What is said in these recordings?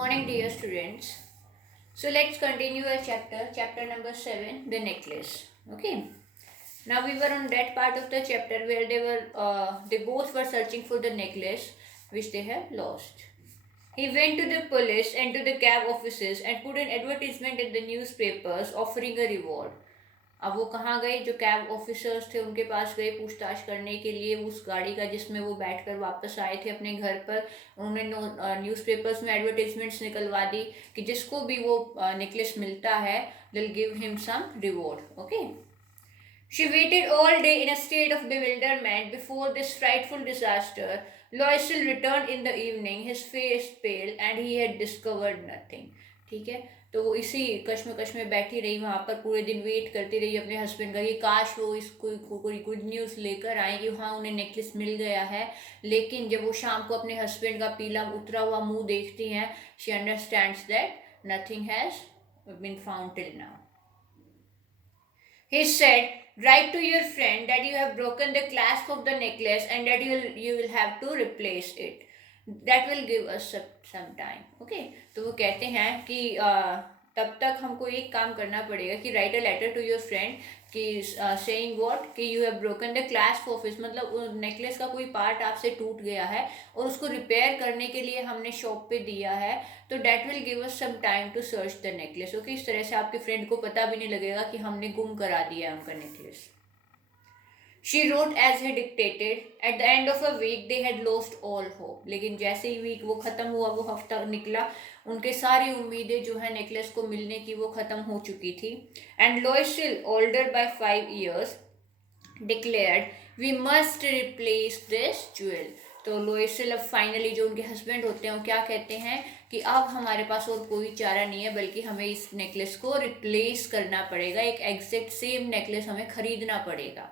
morning, dear students. So let's continue our chapter number 7, the necklace. Okay. Now we were on that part of the chapter where they both were searching for the necklace which they have lost. He went to the police and to the cab offices and put an advertisement in the newspapers offering a reward. अब वो कहाँ गए, जो cab officers थे उनके पास गए पूछताछ करने के लिए उस गाड़ी का जिसमें वो बैठकर वापस आए थे अपने घर पर. उन्होंने न्यूज़पेपर्स में एडवर्टीजमेंट्स निकलवा दी कि जिसको भी वो नेकलेस मिलता है दिल give him some reward. Okay. She waited all day in a state of bewilderment before this frightful disaster. Loisel returned in the evening, his face pale, and he had discovered nothing. ठीक है, तो वो इसी कश्मकश में बैठी रही वहाँ पर, पूरे दिन वेट करती रही अपने हस्बैंड का कि काश वो इसको कोई गुड न्यूज़ लेकर आए कि हाँ उन्हें नेकलेस मिल गया है. लेकिन जब वो शाम को अपने हस्बैंड का पीला उतरा हुआ मुंह देखती हैं, she understands that nothing has been found till now. He said, write to your friend that you have broken the clasp of the necklace and that you will have to replace it. That will give us some time. Okay. तो वो कहते हैं कि तब तक हमको एक काम करना पड़ेगा कि write a letter to your friend कि सेइंग व्हाट कि you have broken the clasp of it, मतलब नेकलेस का कोई पार्ट आपसे टूट गया है और उसको रिपेयर करने के लिए हमने शॉप पे दिया है, तो that will give us some time to search the necklace. Okay. इस तरह से आपके फ्रेंड को पता भी नहीं लगेगा कि हमने गुम करा दिया है उनका necklace. She wrote as he dictated. At the end of a week they had lost all hope. लेकिन जैसे ही वीक वो ख़त्म हुआ, वो हफ्ता निकला, उनके सारी उम्मीदें जो है नेकलेस को मिलने की वो ख़त्म हो चुकी थी. And Loisel, older by 5 years, declared, "We must replace this jewel." तो लोइसल अब फाइनली जो उनके हस्बैंड होते हैं वो क्या कहते हैं कि अब हमारे पास और कोई चारा नहीं है बल्कि हमें इस नेकलेस को रिप्लेस करना पड़ेगा, एक एग्जैक्ट सेम नेकलेस हमें खरीदना पड़ेगा.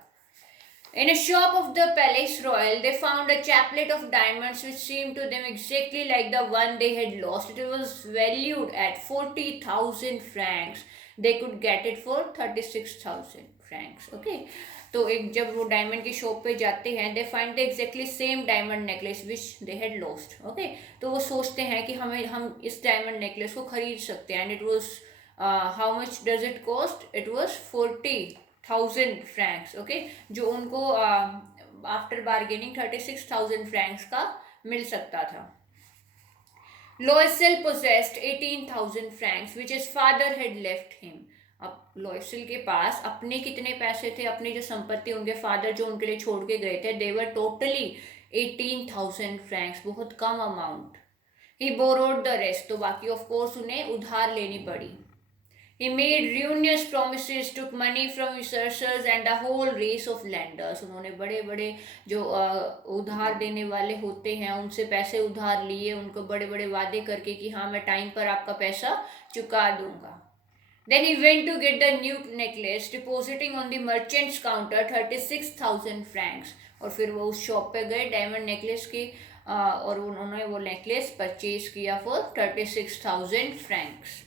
In a shop of the Palace Royal, they found a chaplet of diamonds which seemed to them exactly like the one they had lost. It was valued at 40,000 francs. They could get it for 36,000 francs. Okay. तो एक जब वो diamond की shop पे जाते हैं, they find the exactly same diamond necklace which they had lost. Okay. तो वो सोचते हैं कि हम इस डायमंड नेकलेस को खरीद सकते हैं. And it was how much does it cost? It was 40,000 francs. Okay. जो उनको आफ्टर बार्गेनिंग 36,000 francs का मिल सकता था. Loisel possessed 18,000 francs which his father had left him. अब लॉयसेल के पास अपने कितने पैसे थे, अपनी जो संपत्ति उनके फादर जो उनके लिए छोड़ के गए थे, they were totally 18,000 francs, बहुत कम amount. He borrowed the rest, तो बाकी ऑफ कोर्स उन्हें उधार लेनी पड़ी. He made ruinous promises, took money from usurers and a whole race of lenders. उन्होंने बड़े बड़े जो उधार देने वाले होते हैं उनसे पैसे उधार लिए, उनको बड़े बड़े वादे करके कि हाँ मैं टाइम पर आपका पैसा चुका दूंगा. Then he went to get the new necklace, depositing on the merchant's counter 36,000 francs. और फिर वो उस शॉप पे गए डायमंड नेकलेस की और उन्होंने वो नेकलेस परचेज किया for 36,000 francs.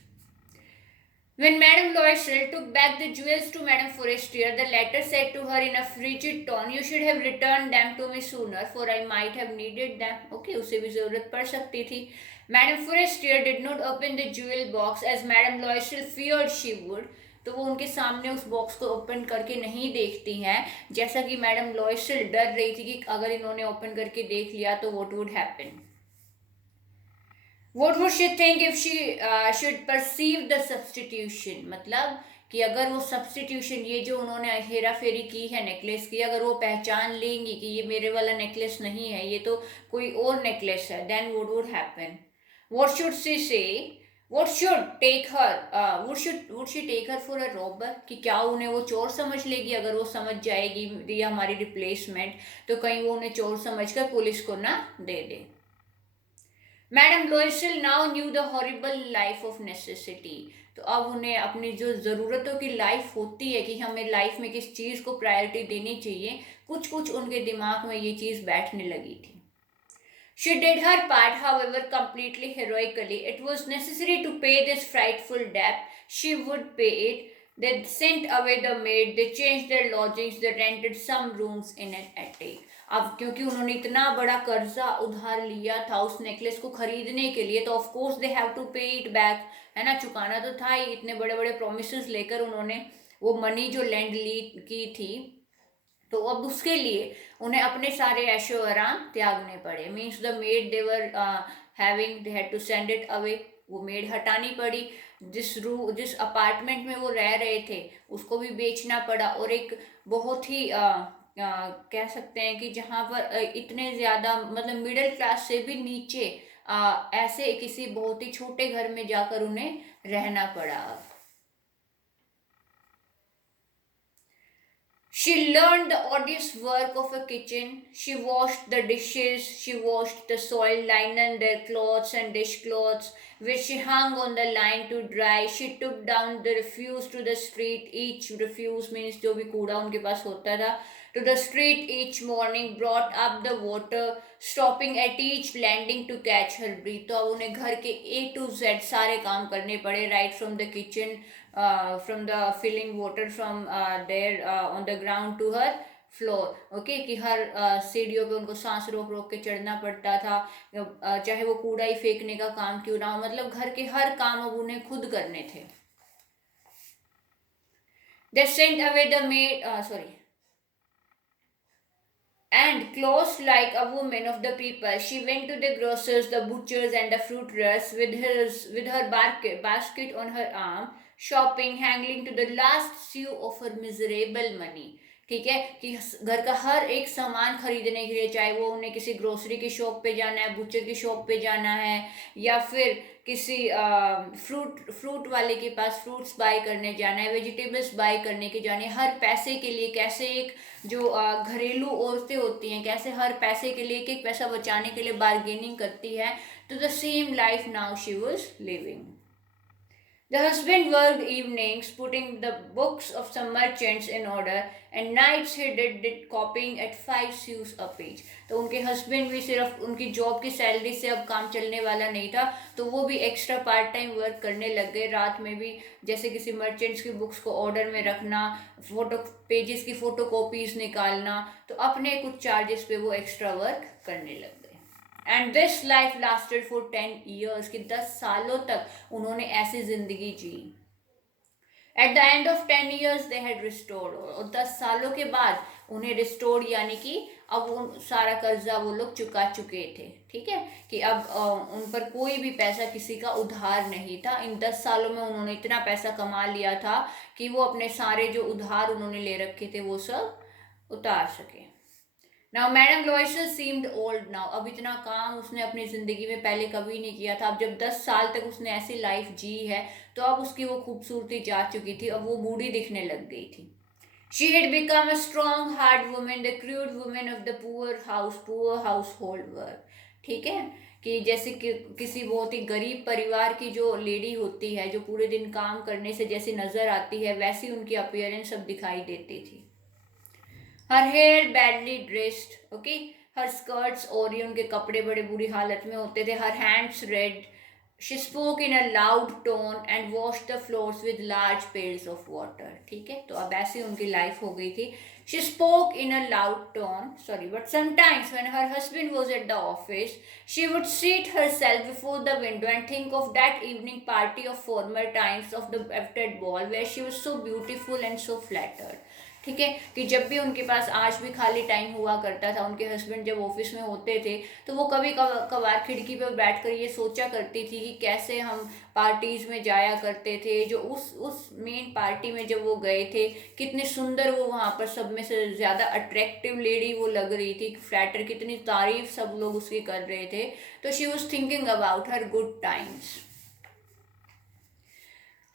When Madame Loisel took back the jewels to Madame Forestier, the latter said to her in a frigid tone, "You should have returned them to me sooner, for I might have needed them." Okay, उसे भी ज़रूरत पड़ सकती थी. Madame Forestier did not open the jewel box as Madame Loisel feared she would. तो वो उनके सामने उस बॉक्स को ओपन करके नहीं देखती हैं, जैसा कि मैडम लॉयसेल डर रही थी कि अगर इन्होंने ओपन करके देख लिया तो what would happen. What would she think if she should perceive the substitution? मतलब कि अगर वो सब्सटीट्यूशन, ये जो उन्होंने हेरा फेरी की है नेकलेस की, अगर वो पहचान लेंगी कि ये मेरे वाला नेकलेस नहीं है, ये तो कोई और नेकलेस है, then what would happen? What should she say? What should take her? Would she take her for a robber? कि क्या उन्हें वो चोर समझ लेगी? अगर वो समझ जाएगी ये हमारी रिप्लेसमेंट, तो कहीं वो उन्हें चोर समझकर पुलिस को ना दे दे. Madam Loisel now knew the horrible life of necessity. तो अब उन्हें अपनी जो ज़रूरतों की लाइफ होती है कि हमें लाइफ में किस चीज़ को प्रायोरिटी देनी चाहिए, कुछ कुछ उनके दिमाग में ये चीज़ बैठने लगी थी. She did her part, however, completely heroically. It was necessary to pay this frightful debt. She would pay it. They sent away the maid. They changed their lodgings. They rented some rooms in an attic. अब क्योंकि उन्होंने इतना बड़ा कर्जा उधार लिया था उस नेकलेस को खरीदने के लिए, तो of course they have to pay it back, है ना, चुकाना तो था ही। इतने बड़े बड़े प्रोमिस लेकर उन्होंने वो मनी जो लैंड ली की थी, तो अब उसके लिए उन्हें अपने सारे ऐशो आराम त्यागने पड़े। Means the maid they were having, they had to send it away, वो मेड हटानी पड़ी। जिस अपार्टमेंट में वो रह रहे थे उसको भी बेचना पड़ा, और एक बहुत ही कह सकते हैं कि जहाँ पर इतने ज़्यादा मतलब मिडिल क्लास से भी नीचे ऐसे किसी बहुत ही छोटे घर में जाकर उन्हें रहना पड़ा। She learned the arduous work of a kitchen. She washed the dishes, she washed the soiled linen, their clothes and dishcloths, which she hung on the line to dry. She took down the refuse to the street. Each refuse means जो भी कूड़ा उनके पास होता था, to the street each morning, brought up the water, stopping at each landing to catch her breath. तो अब उन्हें घर के A to Z सारे काम करने पड़े, right from the kitchen, from the filling water from there on the ground to her floor. Okay, कि हर सीढ़ियों पे उनको सांस रोक रोक के चढ़ना पड़ता था, चाहे वो कूड़ा ही फेंकने का काम क्यों ना हो, मतलब घर के हर काम अब उन्हें खुद करने थे। They sent away the maid, and clothes like a woman of the people, she went to the grocers, the butchers, and the fruiterers with her basket on her arm, shopping, haggling to the last sou of her miserable money। ठीक है, कि घर का हर एक सामान खरीदने के लिए, चाहे वो उन्हें किसी ग्रोसरी की शॉप पे जाना है, बुचर की शॉप पे जाना है, या फिर किसी फ्रूट वाले के पास फ्रूट्स बाय करने जाना है, वेजिटेबल्स बाय करने के जाने, हर पैसे के लिए कैसे एक जो घरेलू औरतें होती हैं कैसे हर पैसे के लिए एक एक पैसा बचाने के लिए बार्गेनिंग करती है, तो the same life now she was living. The husband worked evenings, putting the books of some merchants in order, and nights he did copying at 5 sous a page। तो उनके हस्बैंड भी सिर्फ उनकी जॉब की salary से अब काम चलने वाला नहीं था, तो वो भी एक्स्ट्रा पार्ट टाइम वर्क करने लग गए। रात में भी जैसे किसी मर्चेंट्स की बुक्स को ऑर्डर में रखना, फोटो पेजेस की फोटो कॉपीज निकालना, तो अपने कुछ चार्जेस पे वो एक्स्ट्रा वर्क करने लग गए। And this life lasted for 10 years, कि 10 सालों तक उन्होंने ऐसी जिंदगी जी। At the end of 10 years they had restored, और 10 सालों के बाद उन्हें रिस्टोर्ड यानी कि अब वो सारा कर्जा वो लोग चुका चुके थे। ठीक है, कि अब उन पर कोई भी पैसा किसी का उधार नहीं था। इन 10 सालों में उन्होंने इतना पैसा कमा लिया था कि वो अपने सारे जो उधार उन्होंने ले रखे थे वो सब उतार सके। Now madam लोइसल seemed old now, अब इतना काम उसने अपनी ज़िंदगी में पहले कभी नहीं किया था। अब जब 10 साल तक उसने ऐसी लाइफ जी है तो अब उसकी वो खूबसूरती जा चुकी थी, अब वो बूढ़ी दिखने लग गई थी। She had become a strong hard women, the crude women of the poor house hold work. ठीक है, कि जैसे कि किसी बहुत ही गरीब परिवार की जो लेडी होती है जो पूरे दिन काम करने से जैसी नज़र आती है, वैसी उनकी अपीयरेंस अब दिखाई देती थी। Her hair badly dressed, okay, her skirts और ये उनके कपड़े बड़े बुरी हालत में होते थे। Her hands red, she spoke in a loud tone and wash the floors with large pails of water. ठीक है, तो अब ऐसी उनकी लाइफ हो गई थी। She spoke in a loud tone, sorry, but sometimes when her husband was at the office she would seat herself before the window and think of that evening party of former times of the after ball where she was so beautiful and so flattered। ठीक है, कि जब भी उनके पास आज भी खाली time हुआ करता था, उनके हस्बैंड जब ऑफिस में होते थे तो वो कभी कभार खिड़की पर बैठकर ये सोचा करती थी कि कैसे हम पार्टीज में जाया करते थे, जो उस मेन पार्टी में जब वो गए थे कितने सुंदर वो वहाँ पर सब में से ज़्यादा अट्रैक्टिव लेडी वो लग रही थी, फ्लैटर, कितनी तारीफ सब लोग उसकी कर रहे थे। तो she was thinking about her good times.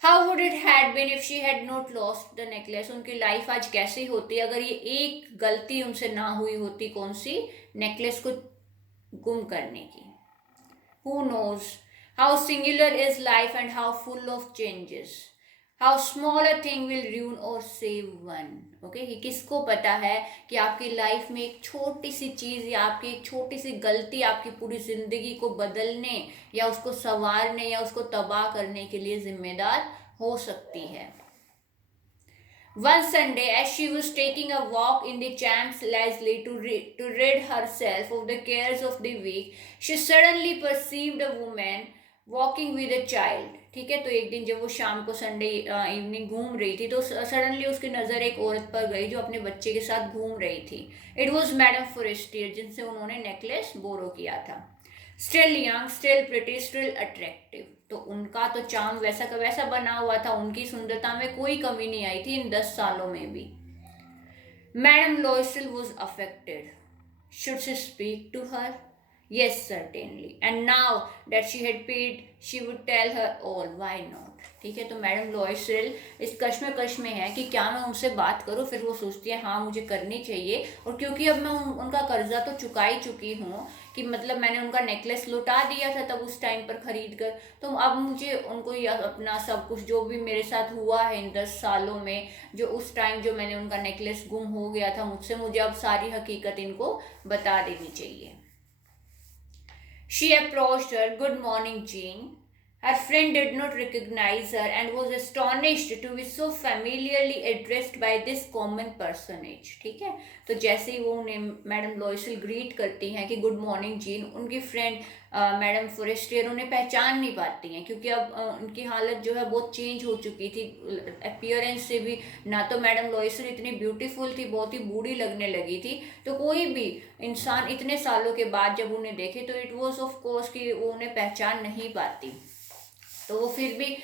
How would it had been if she had not lost the necklace, उनकी लाइफ आज कैसी होती अगर ये एक गलती उनसे ना हुई होती, कौन सी, नेकलेस को गुम करने की। Who knows how singular is life and how full of changes, how small a thing will ruin or save one. Okay, कि किसको पता है कि आपकी लाइफ में एक छोटी सी चीज़ या आपकी एक छोटी सी गलती आपकी पूरी जिंदगी को बदलने या उसको संवारने या उसको तबाह करने के लिए जिम्मेदार हो सकती है। One Sunday, as she was taking a walk in the Champs-Élysées to rid herself of the cares of the week, she suddenly perceived a woman walking with a child. ठीक है, तो एक दिन जब वो शाम को संडे इवनिंग घूम रही थी तो सडनली उसकी नज़र एक औरत पर गई जो अपने बच्चे के साथ घूम रही थी. इट वॉज मैडम फोरेस्टियर, जिनसे उन्होंने नेकलेस बोरो किया था. Still young, still pretty, still attractive. तो उनका तो चार्म वैसा का वैसा बना हुआ था, उनकी सुंदरता में कोई कमी नहीं आई थी इन 10 सालों में भी. Madam Loisel was affected. Should she speak to her? Yes, certainly. And now that she had paid, she would tell her all. Why not? ठीक है, तो मैडम लॉयसल इस कश्मकश में है कि क्या मैं उनसे बात करूं. फिर वो सोचती है हाँ मुझे करनी चाहिए, और क्योंकि अब मैं उनका कर्जा तो चुका ही चुकी हूँ कि मतलब मैंने उनका नेकलेस लौटा दिया था तब उस टाइम पर खरीद कर, तो अब मुझे उनको अपना सब कुछ जो भी मेरे साथ हुआ है इन 10 सालों में, जो उस टाइम जो मैंने उनका नेकलेस गुम हो गया था मुझसे, मुझे अब सारी हकीकत इनको बता देनी चाहिए. She approached her. Good morning, Jean. Her friend did not recognize her and was astonished to be so familiarly addressed by this common personage. ठीक है, तो जैसे ही वो उन्हें मैडम लॉयसल ग्रीट करती हैं कि गुड मॉर्निंग जीन, उनकी फ्रेंड मैडम फोरेस्टियर उन्हें पहचान नहीं पाती हैं क्योंकि अब उनकी हालत जो है बहुत चेंज हो चुकी थी अपीयरेंस से भी. ना तो मैडम लॉयसल इतनी ब्यूटीफुल थी, बहुत ही बूढ़ी लगने लगी थी. तो कोई भी इंसान इतने सालों के बाद जब उन्हें देखे तो इट वॉज ऑफ कोर्स कि वो उन्हें पहचान नहीं पाती. तो वो फिर भी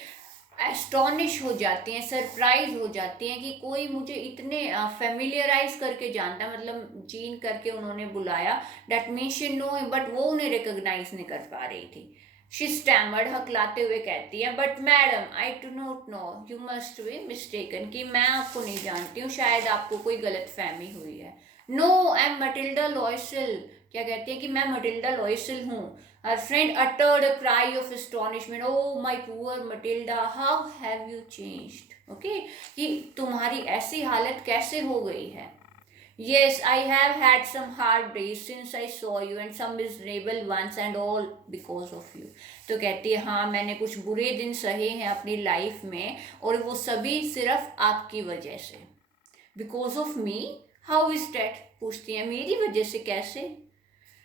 एस्टॉनिश हो जाती हैं, सरप्राइज हो जाती हैं कि कोई मुझे इतने फेमिलियराइज करके जानता, मतलब जीन करके उन्होंने बुलाया. That means she know, but वो उन्हें रिकॉग्नाइज नहीं कर पा रही थी. शी स्टैमर्ड, हकलाते हुए कहती है, but madam I do not know, you must be mistaken, कि मैं आपको नहीं जानती हूँ, शायद आपको कोई गलत फहमी हुई है. No, I am Matilda Loisel. क्या कहती है कि मैं मटिल्डा लॉयसल हूँ. Her friend uttered a cry of astonishment. Oh my poor Matilda, how have you changed? Okay, कि तुम्हारी ऐसी हालत कैसे हो गई है. Yes, I have had some hard days since I saw you and some miserable ones and all because of you. तो कहती है हाँ मैंने कुछ बुरे दिन सहे हैं अपनी लाइफ में और वो सभी सिर्फ आपकी वजह से. Because of me? How is that? पूछती है मेरी वजह से कैसे.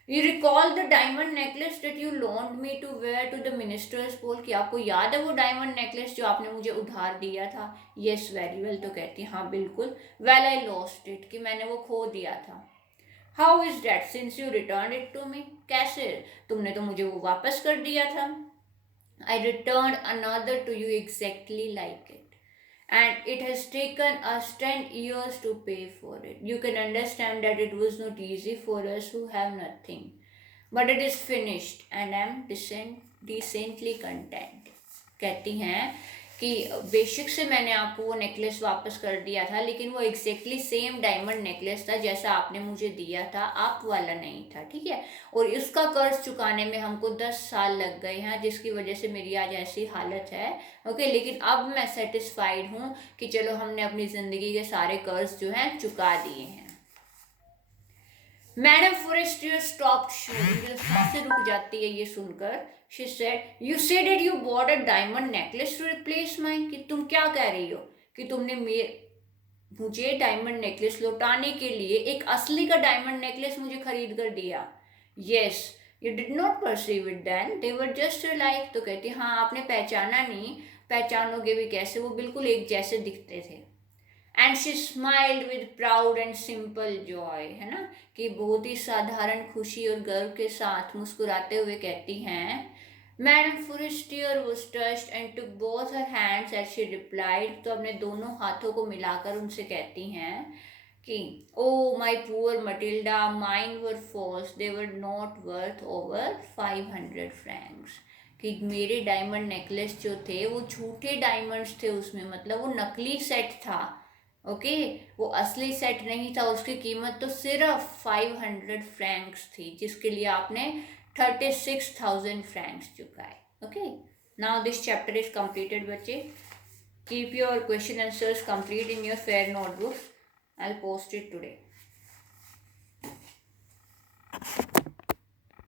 You recall the diamond necklace that you loaned me to wear to the minister's ball? कि आपको याद है वो डायमंड नेकलेस जो आपने मुझे उधार दिया था. Yes, very well. तो कहती हाँ बिल्कुल. Well, I lost it, कि मैंने वो खो दिया था. How is that since you returned it to me? कैसे, तुमने तो मुझे वो वापस कर दिया था. I returned another to you exactly like it. And it has taken us 10 years to pay for it. You can understand that it was not easy for us who have nothing. But it is finished and I am decently content. कहती हैं कि बेशक से मैंने आपको वो necklace वापस कर दिया था, लेकिन वो एग्जैक्टली सेम डायमंड नेकलेस था जैसा आपने मुझे दिया था, आप वाला नहीं था. ठीक है, और इसका कर्ज चुकाने में हमको 10 साल लग गए हैं, जिसकी वजह से मेरी आज ऐसी हालत है. ओके, लेकिन अब मैं सेटिस्फाइड हूँ कि चलो हमने अपनी ज़िंदगी के सारे कर्ज जो हैं चुका दिए हैं. मैडम फोरेस्टियर स्टॉप्ड शूटिंग, से रुक जाती है ये सुनकर. She said, "You said that you bought a diamond necklace to replace mine." कि तुम क्या कह रही हो कि तुमने मुझे डायमंड नेकलेस लौटाने के लिए एक असली का डायमंड नेकलेस मुझे खरीद कर दिया. Yes, you did not perceive it then. They were just alike. तो कहती हाँ आपने पहचाना नहीं, पहचानोगे भी कैसे, वो बिल्कुल एक जैसे दिखते थे. And she smiled with proud and simple Joy, है ना, कि बहुत ही साधारण खुशी और गर्व के साथ मुस्कुराते हुए कहती हैं. Madam Forestier was touched and took both her hands as she replied. तो अपने दोनों हाथों को मिलाकर उनसे कहती हैं कि oh my poor Matilda, mine were false, they were not worth over 500 francs. कि मेरे डायमंड नेकलेस जो थे वो झूठे डायमंड्स थे उसमें, मतलब वो नकली सेट था. ओके, वो असली सेट नहीं था, उसकी कीमत तो सिर्फ 500 फ्रैंक्स थी, जिसके लिए आपने 36,000 फ्रैंक्स चुकाए. Okay, now this chapter is completed बच्चे. Keep your question answers complete in your fair notebooks. I will post it today.